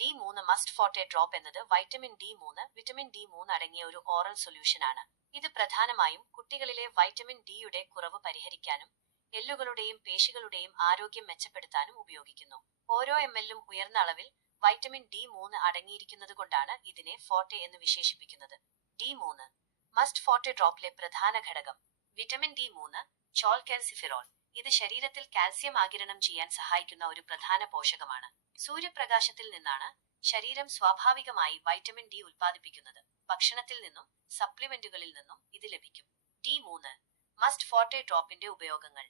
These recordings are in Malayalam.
D3 മസ്റ്റ് ഫോർട്ടെ ഡ്രോപ്പ് എന്നത് വിറ്റമിൻ D3 അടങ്ങിയ ഒരു ഓറൽ സൊല്യൂഷനാണ്. ഇത് പ്രധാനമായും കുട്ടികളിലെ വൈറ്റമിൻ ഡിയുടെ കുറവ് പരിഹരിക്കാനും എല്ലുകളുടെയും പേശികളുടെയും ആരോഗ്യം മെച്ചപ്പെടുത്താനും ഉപയോഗിക്കുന്നു. ഓരോ ml ഉയർന്ന അളവിൽ വൈറ്റമിൻ D3 അടങ്ങിയിരിക്കുന്നതുകൊണ്ടാണ് ഇതിനെ ഫോർട്ടെ എന്ന് വിശേഷിപ്പിക്കുന്നത്. D3 മസ്റ്റ് ഫോർട്ടെ ഡ്രോപ്പിലെ പ്രധാന ഘടകം വിറ്റമിൻ D3 ചോൾകാൽസിഫെറോൾ. ഇത് ശരീരത്തിൽ കാൽസ്യം ആഗിരണം ചെയ്യാൻ സഹായിക്കുന്ന ഒരു പ്രധാന പോഷകമാണ്. സൂര്യപ്രകാശത്തിൽ നിന്നാണ് ശരീരം സ്വാഭാവികമായി വൈറ്റമിൻ ഡി ഉൽപ്പാദിപ്പിക്കുന്നത്. ഭക്ഷണത്തിൽ നിന്നും സപ്ലിമെന്റുകളിൽ നിന്നും ഇത് ലഭിക്കും. D3 മസ്റ്റ് ഫോർട്ടെ ഡ്രോപ്പിന്റെ ഉപയോഗങ്ങൾ.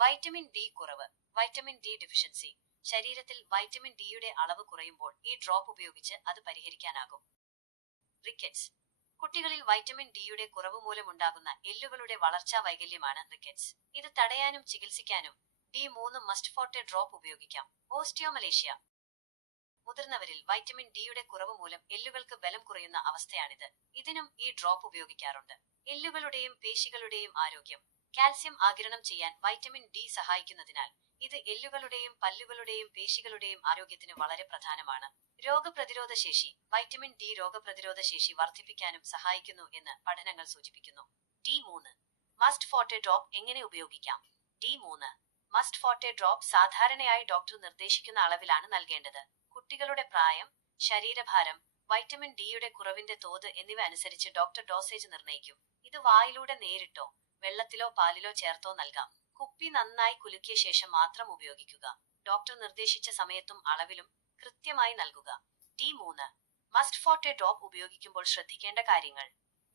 വൈറ്റമിൻ ഡി കുറവ്, വൈറ്റമിൻ ഡി ഡെഫിഷ്യൻസി. ശരീരത്തിൽ വൈറ്റമിൻ ഡിയുടെ അളവ് കുറയുമ്പോൾ ഈ ഡ്രോപ്പ് ഉപയോഗിച്ച് അത് പരിഹരിക്കാനാകും. റിക്കറ്റ്സ്. കുട്ടികളിൽ വൈറ്റമിൻ ഡിയുടെ കുറവ് മൂലമുണ്ടാകുന്ന എല്ലുകളുടെ വളർച്ചാ വൈകല്യമാണ് റിക്കറ്റ്സ്. ഇത് തടയാനും ചികിത്സിക്കാനും D3 മസ്റ്റ് ഫോർട്ടെ ഡ്രോപ്പ് ഉപയോഗിക്കാം. ഓസ്റ്റിയോമലേഷ്യ. മുതിർന്നവരിൽ വൈറ്റമിൻ ഡിയുടെ കുറവ് മൂലം എല്ലുകൾക്ക് ബലം കുറയുന്ന അവസ്ഥയാണിത്. ഇതിനും ഈ ഡ്രോപ്പ് ഉപയോഗിക്കാറുണ്ട്. എല്ലുകളുടെയും പേശികളുടെയും ആരോഗ്യം. കാൽസ്യം ആഗിരണം ചെയ്യാൻ വൈറ്റമിൻ ഡി സഹായിക്കുന്നതിനാൽ ഇത് എല്ലുകളുടെയും പല്ലുകളുടെയും പേശികളുടെയും ആരോഗ്യത്തിന് വളരെ പ്രധാനമാണ്. രോഗപ്രതിരോധ ശേഷി. വൈറ്റമിൻ ഡി രോഗപ്രതിരോധ ശേഷി വർദ്ധിപ്പിക്കാനും സഹായിക്കുന്നു എന്ന് പഠനങ്ങൾ സൂചിപ്പിക്കുന്നു. D3 മസ്റ്റ് ഫോർട്ടെ ഡ്രോപ്പ് എങ്ങനെ ഉപയോഗിക്കാം? D3 മസ്റ്റ് ഫോർട്ടെ ഡ്രോപ്പ് സാധാരണയായി ഡോക്ടർ നിർദ്ദേശിക്കുന്ന അളവിലാണ് നൽകേണ്ടത്. കുട്ടികളുടെ പ്രായം, ശരീരഭാരം, വൈറ്റമിൻ ഡിയുടെ കുറവിന്റെ തോത് എന്നിവ അനുസരിച്ച് ഡോക്ടർ ഡോസേജ് നിർണ്ണയിക്കും. ഇത് വായിലൂടെ നേരിട്ടോ വെള്ളത്തിലോ പാലിലോ ചേർത്തോ നൽകാം. കുപ്പി നന്നായി കുലുക്കിയ ശേഷം മാത്രം ഉപയോഗിക്കുക. ഡോക്ടർ നിർദ്ദേശിച്ച സമയത്തും അളവിലും കൃത്യമായി നൽകുക. D3 മസ്റ്റ് ഫോർട്ടെ ഡ്രോപ്പ് ഉപയോഗിക്കുമ്പോൾ ശ്രദ്ധിക്കേണ്ട കാര്യങ്ങൾ.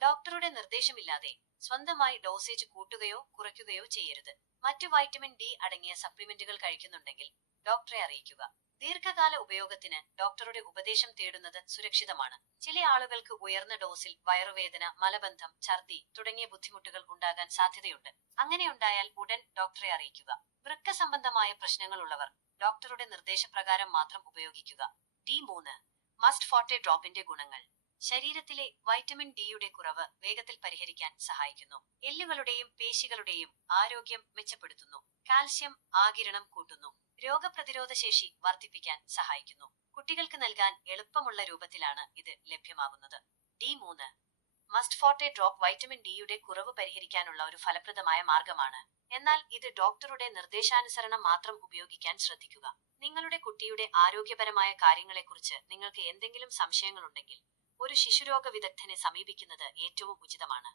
ഡോക്ടറുടെ നിർദ്ദേശമില്ലാതെ സ്വന്തമായി ഡോസേജ് കൂട്ടുകയോ കുറയ്ക്കുകയോ ചെയ്യരുത്. മറ്റു വൈറ്റമിൻ ഡി അടങ്ങിയ സപ്ലിമെന്റുകൾ കഴിക്കുന്നുണ്ടെങ്കിൽ ഡോക്ടറെ അറിയിക്കുക. ദീർഘകാല ഉപയോഗത്തിന് ഡോക്ടറുടെ ഉപദേശം തേടുന്നത് സുരക്ഷിതമാണ്. ചില ആളുകൾക്ക് ഉയർന്ന ഡോസിൽ വയറുവേദന, മലബന്ധം, ഛർദി തുടങ്ങിയ ബുദ്ധിമുട്ടുകൾ ഉണ്ടാകാൻ സാധ്യതയുണ്ട്. അങ്ങനെയുണ്ടായാൽ ഉടൻ ഡോക്ടറെ അറിയിക്കുക. വൃക്ക സംബന്ധമായ പ്രശ്നങ്ങളുള്ളവർ ഡോക്ടറുടെ നിർദ്ദേശപ്രകാരം മാത്രം ഉപയോഗിക്കുക. D3 മസ്റ്റ് ഫോർട്ടെ ഡ്രോപ്പിന്റെ ഗുണങ്ങൾ. ശരീരത്തിലെ വൈറ്റമിൻ ഡിയുടെ കുറവ് വേഗത്തിൽ പരിഹരിക്കാൻ സഹായിക്കുന്നു. എല്ലുകളുടെയും പേശികളുടെയും ആരോഗ്യം മെച്ചപ്പെടുത്തുന്നു. കാൽസ്യം ആഗിരണം കൂട്ടുന്നു. രോഗപ്രതിരോധ ശേഷി വർദ്ധിപ്പിക്കാൻ സഹായിക്കുന്നു. കുട്ടികൾക്ക് നൽകാൻ എളുപ്പമുള്ള രൂപത്തിലാണ് ഇത് ലഭ്യമാകുന്നത്. D3 മസ്റ്റ് ഫോർട്ടെ ഡ്രോപ്പ് വൈറ്റമിൻ ഡിയുടെ കുറവ് പരിഹരിക്കാനുള്ള ഒരു ഫലപ്രദമായ മാർഗമാണ്. എന്നാൽ ഇത് ഡോക്ടറുടെ നിർദ്ദേശാനുസരണം മാത്രം ഉപയോഗിക്കാൻ ശ്രദ്ധിക്കുക. നിങ്ങളുടെ കുട്ടിയുടെ ആരോഗ്യപരമായ കാര്യങ്ങളെക്കുറിച്ച് നിങ്ങൾക്ക് എന്തെങ്കിലും സംശയങ്ങളുണ്ടെങ്കിൽ ഒരു ശിശുരോഗ വിദഗ്ധനെ സമീപിക്കുന്നത് ഏറ്റവും ഉചിതമാണ്.